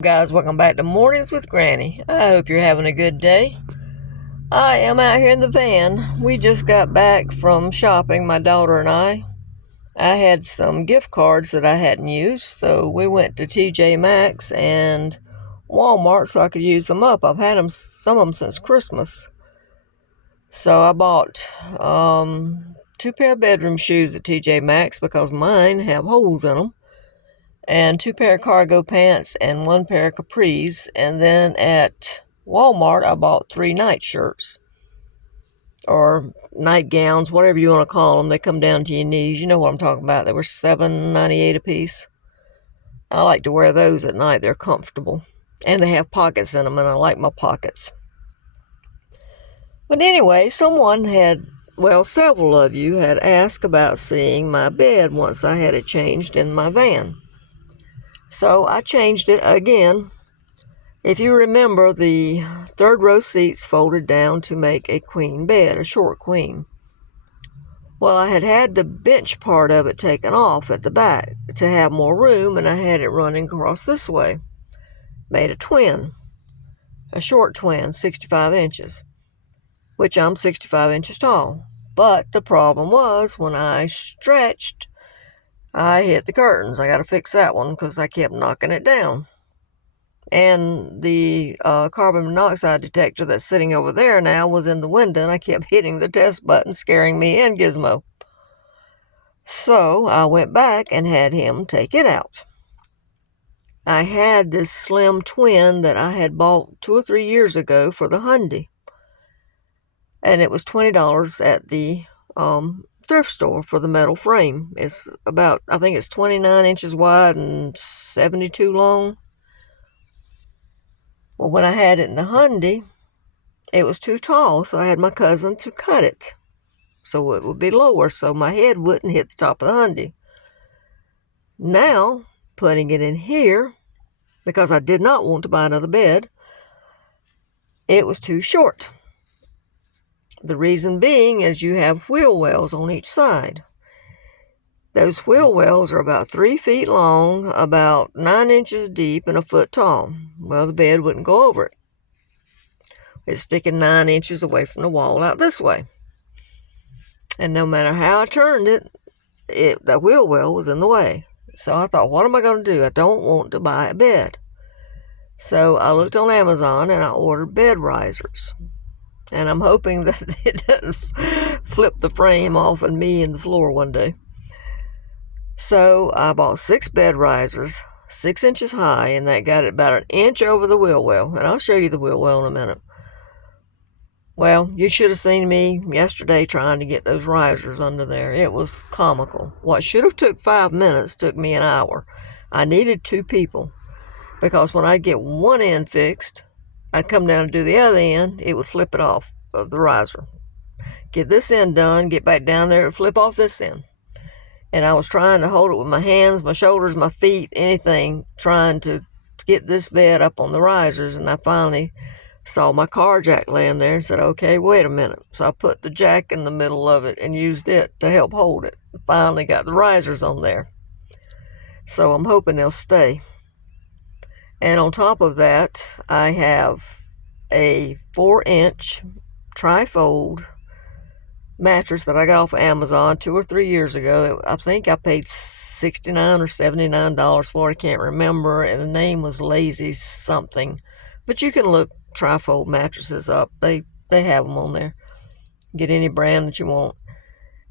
Guys, welcome back to Mornings with Granny. I hope you're having a good day. I am out here in the van. We just got back from shopping, my daughter and I. I had some gift cards that I hadn't used, so we went to TJ Maxx and Walmart so I could use them up. I've had some of them since Christmas. So I bought 2 pair of bedroom shoes at TJ Maxx because mine have holes in them, and 2 pair of cargo pants and 1 pair of capris. And then at Walmart, I bought 3 night shirts or nightgowns, whatever you want to call them. They come down to your knees. You know what I'm talking about. They were $7.98 a piece. I like to wear those at night. They're comfortable. And they have pockets in them, and I like my pockets. But anyway, several of you had asked about seeing my bed once I had it changed in my van. So I changed it again. If you remember, the third row seats folded down to make a queen bed, a short queen. Well, I had the bench part of it taken off at the back to have more room, and I had it running across this way. Made a twin, a short twin, 65 inches, which I'm 65 inches tall. But the problem was when I stretched, I hit the curtains. I got to fix that one because I kept knocking it down. And the carbon monoxide detector that's sitting over there now was in the window, and I kept hitting the test button, scaring me and Gizmo. So I went back and had him take it out. I had this slim twin that I had bought 2 or 3 years ago for the Hyundai, and it was $20 at the thrift store for the metal frame. It's about, I think it's 29 inches wide and 72 long. Well, when I had it in the Hyundai, it was too tall, so I had my cousin to cut it so it would be lower, so my head wouldn't hit the top of the Hyundai. Now, putting it in here, because I did not want to buy another bed, it was too short. The reason being is you have wheel wells on each side. Those wheel wells are about 3 feet long, about 9 inches deep, and a foot tall. Well, the bed wouldn't go over it. It's sticking 9 inches away from the wall out this way. And no matter how I turned it, the wheel well was in the way. So I thought, what am I going to do? I don't want to buy a bed. So I looked on Amazon and I ordered bed risers. And I'm hoping that it doesn't flip the frame off and me in the floor one day. So I bought 6 bed risers, 6 inches high, and that got it about an inch over the wheel well. And I'll show you the wheel well in a minute. Well, you should have seen me yesterday trying to get those risers under there. It was comical. What should have took 5 minutes took me an hour. I needed 2 people, because when I'd get one end fixed, I'd come down and do the other end. It would flip it off of the riser. Get this end done, get back down there, and flip off this end. And I was trying to hold it with my hands, my shoulders, my feet, anything, trying to get this bed up on the risers. And I finally saw my car jack laying there and said, okay, wait a minute. So I put the jack in the middle of it and used it to help hold it. Finally got the risers on there. So I'm hoping they'll stay. And on top of that, I have a 4-inch trifold mattress that I got off of Amazon 2 or 3 years ago. I think I paid $69 or $79 for it. I can't remember. And the name was Lazy something. But you can look trifold mattresses up. They have them on there. Get any brand that you want.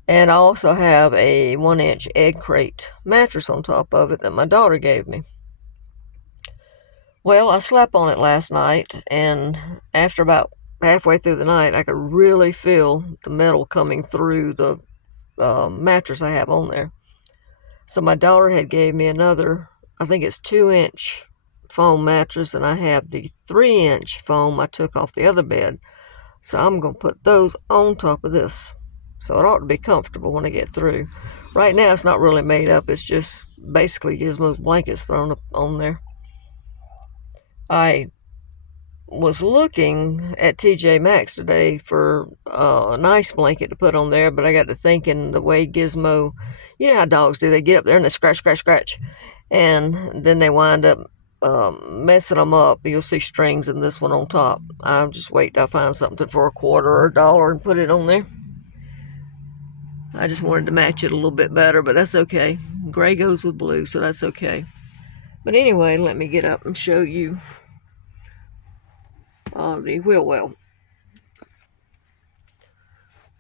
And I also have a 1-inch egg crate mattress on top of it that my daughter gave me. Well, I slept on it last night, and after about halfway through the night, I could really feel the metal coming through the mattress I have on there. So my daughter had gave me another, I think it's 2-inch foam mattress, and I have the 3-inch foam I took off the other bed. So I'm going to put those on top of this. So it ought to be comfortable when I get through. Right now, it's not really made up. It's just basically Gizmo's blankets thrown up on there. I was looking at TJ Maxx today for a nice blanket to put on there, but I got to thinking the way Gizmo, you know how dogs do, they get up there and they scratch, and then they wind up messing them up. You'll see strings in this one on top. I'm just waiting till I find something for $1 or $1 and put it on there. I just wanted to match it a little bit better, but that's okay. Gray goes with blue, so that's okay. But anyway, let me get up and show you the wheel well.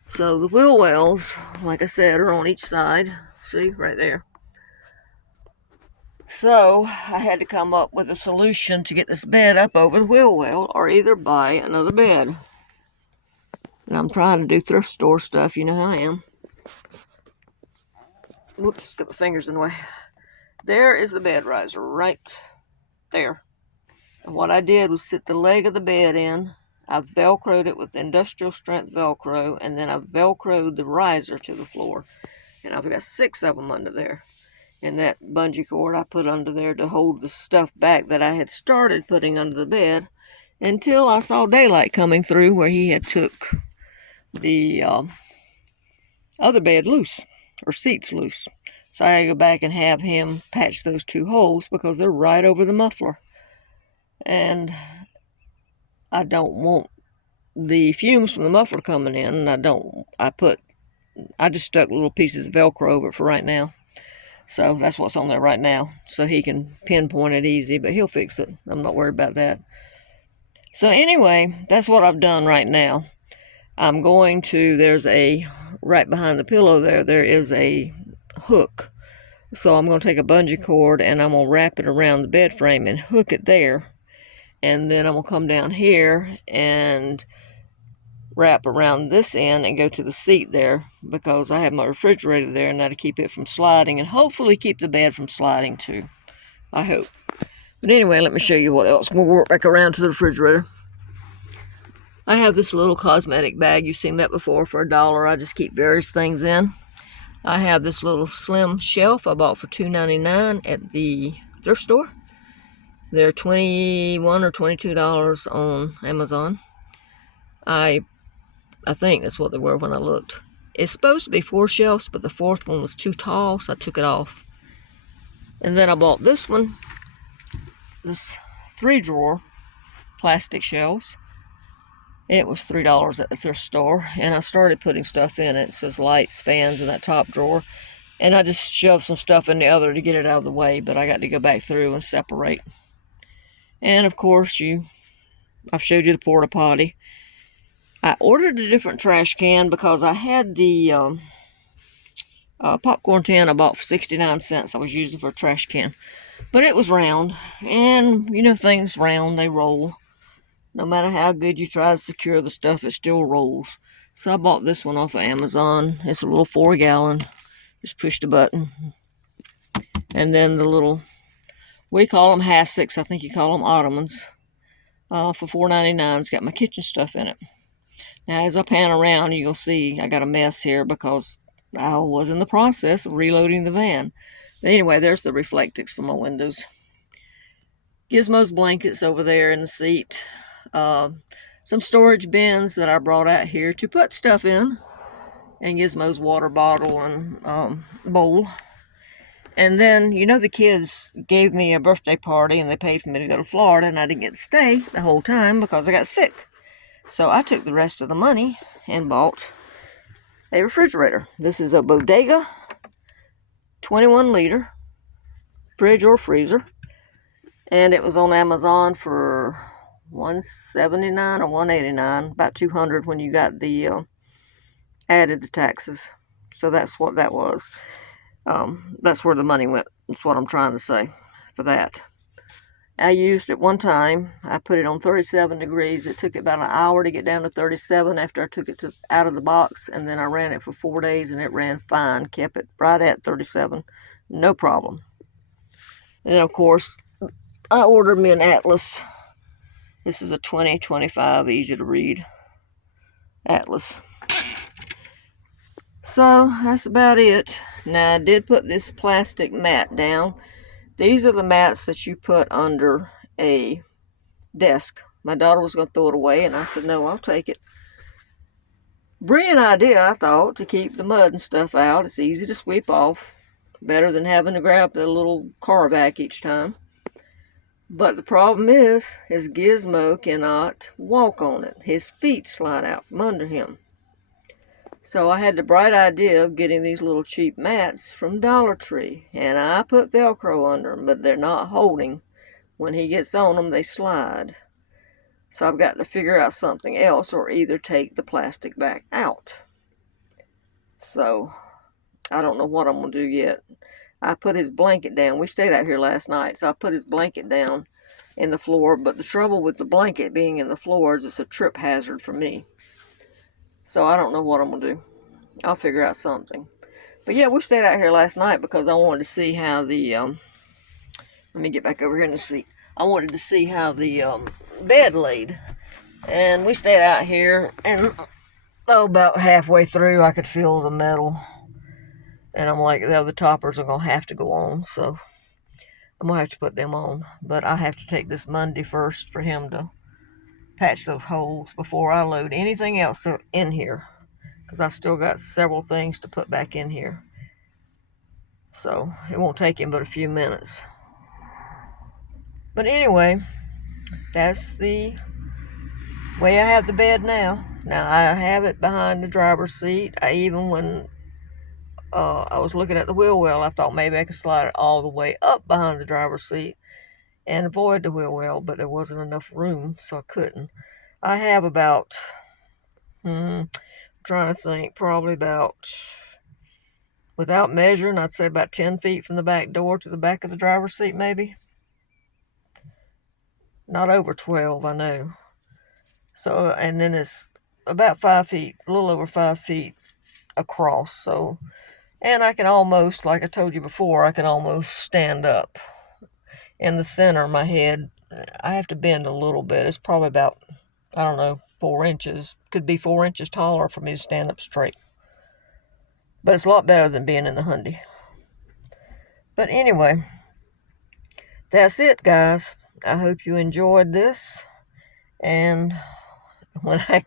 So the wheel wells, like I said, are on each side. See, right there. So I had to come up with a solution to get this bed up over the wheel well, or either buy another bed. And I'm trying to do thrift store stuff, you know how I am. Whoops, got my fingers in the way. There is the bed riser, right there. And what I did was sit the leg of the bed in. I velcroed it with industrial strength Velcro, and then I velcroed the riser to the floor. And I've got 6 of them under there. And that bungee cord I put under there to hold the stuff back that I had started putting under the bed until I saw daylight coming through where he had took the other bed loose, or seats loose. So I had to go back and have him patch those 2 holes because they're right over the muffler. And I don't want the fumes from the muffler coming in. And I just stuck little pieces of Velcro over it for right now. So that's what's on there right now. So he can pinpoint it easy, but he'll fix it. I'm not worried about that. So anyway, that's what I've done right now. I'm going to, right behind the pillow there is a hook. So I'm going to take a bungee cord and I'm going to wrap it around the bed frame and hook it there. And then I'm going to come down here and wrap around this end and go to the seat there because I have my refrigerator there and that'll keep it from sliding and hopefully keep the bed from sliding too. I hope. But anyway, let me show you what else. We'll work back around to the refrigerator. I have this little cosmetic bag. You've seen that before for $1. I just keep various things in. I have this little slim shelf I bought for $2.99 at the thrift store. They're $21 or $22 on Amazon. I think that's what they were when I looked. It's supposed to be 4 shelves, but the 4th one was too tall, so I took it off. And then I bought this one, this 3-drawer plastic shelves. It was $3 at the thrift store, and I started putting stuff in it. It says lights, fans in that top drawer. And I just shoved some stuff in the other to get it out of the way, but I got to go back through and separate. And of course, I've showed you the porta potty. I ordered a different trash can because I had the popcorn tin I bought for 69 cents I was using for a trash can. But it was round, and you know things round, they roll. No matter how good you try to secure the stuff, it still rolls. So I bought this one off of Amazon. It's a little 4-gallon. Just push the button. And then the little, we call them hassocks, I think you call them ottomans, for $4.99. It's got my kitchen stuff in it. Now, as I pan around, you'll see I got a mess here because I was in the process of reloading the van. But anyway, there's the Reflectix for my windows. Gizmo's blankets over there in the seat. Some storage bins that I brought out here to put stuff in. And Gizmo's water bottle and bowl. And then, you know, the kids gave me a birthday party and they paid for me to go to Florida, and I didn't get to stay the whole time because I got sick. So I took the rest of the money and bought a refrigerator. This is a Bodega 21-liter fridge or freezer. And it was on Amazon for $179 or $189, about $200 when you got the added the taxes. So that's what that was. That's where the money went. That's what I'm trying to say for that. I used it one time. I put it on 37 degrees. It took about an hour to get down to 37 after I took it out of the box. And then I ran it for 4 days and it ran fine. Kept it right at 37. No problem. And then, of course, I ordered me an Atlas. This is a 2025 easy to read Atlas. So that's about it. Now I did put this plastic mat down. These are the mats that you put under a desk. My daughter was going to throw it away, and I said, no, I'll take it. Brilliant idea, I thought, to keep the mud and stuff out. It's easy to sweep off. Better than having to grab the little car vac each time. But the problem is, his Gizmo cannot walk on it. His feet slide out from under him. So I had the bright idea of getting these little cheap mats from Dollar Tree, and I put Velcro under them, but they're not holding. When he gets on them, they slide. So I've got to figure out something else, or either take the plastic back out. So I don't know what I'm going to do yet. I put his blanket down. We stayed out here last night, so I put his blanket down in the floor. But the trouble with the blanket being in the floor is it's a trip hazard for me. So I don't know what I'm going to do. I'll figure out something. But yeah, we stayed out here last night because I wanted to see how the, let me get back over here in the seat. I wanted to see how the bed laid. And we stayed out here, and about halfway through I could feel the metal. And I'm like, the toppers are going to have to go on, so I'm going to have to put them on. But I have to take this Monday first for him to patch those holes before I load anything else in here, because I still got several things to put back in here. So it won't take him but a few minutes. But anyway, that's the way I have the bed now. Now I have it behind the driver's seat. When I was looking at the wheel well, I thought maybe I could slide it all the way up behind the driver's seat and avoid the wheel well, but there wasn't enough room, so I couldn't. I have about, trying to think, probably about, without measuring, I'd say about 10 feet from the back door to the back of the driver's seat, maybe. Not over 12, I know. So, and then it's about 5 feet, a little over 5 feet across. So, and I can almost, like I told you before, I can almost stand up. In the center of my head, I have to bend a little bit. It's probably about, I don't know, 4 inches. Could be 4 inches taller for me to stand up straight. But it's a lot better than being in the Hyundai. But anyway, that's it, guys. I hope you enjoyed this. And when I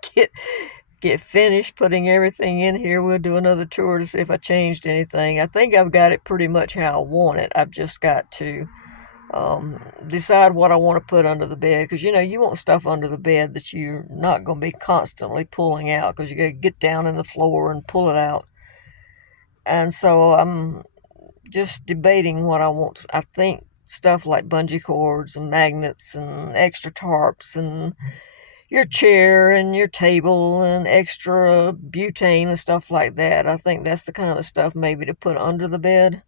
get finished putting everything in here, we'll do another tour to see if I changed anything. I think I've got it pretty much how I want it. I've just got to decide what I want to put under the bed, because you want stuff under the bed that you're not going to be constantly pulling out, because you got to get down in the floor and pull it out. And so I'm just debating what I want. I think stuff like bungee cords and magnets and extra tarps and your chair and your table and extra butane and stuff like that. I think that's the kind of stuff maybe to put under the bed.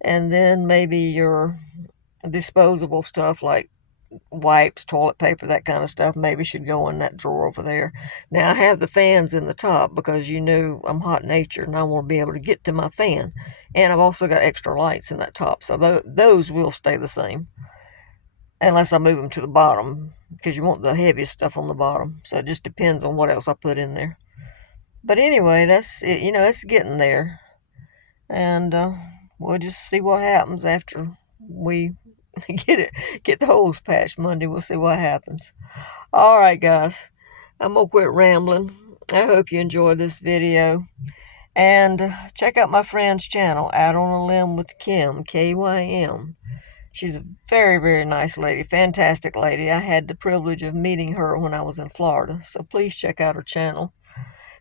And then maybe your disposable stuff like wipes, toilet paper, that kind of stuff maybe should go in that drawer over there. Now I have the fans in the top because I'm hot-natured and I want to be able to get to my fan. And I've also got extra lights in that top, so those will stay the same unless I move them to the bottom, because you want the heaviest stuff on the bottom. So it just depends on what else I put in there. But anyway, that's it. It's getting there. And we'll just see what happens after we get the holes patched Monday. We'll see what happens. All right, guys. I'm going to quit rambling. I hope you enjoyed this video. And check out my friend's channel, Out on a Limb with Kim, K-Y-M. She's a very, very nice lady, fantastic lady. I had the privilege of meeting her when I was in Florida, so please check out her channel.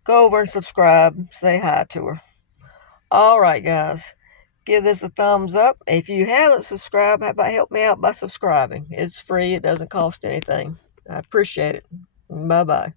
Go over and subscribe, say hi to her. All right, guys, give this a thumbs up. If you haven't subscribed, how about help me out by subscribing? It's free, it doesn't cost anything. I appreciate it. Bye-bye.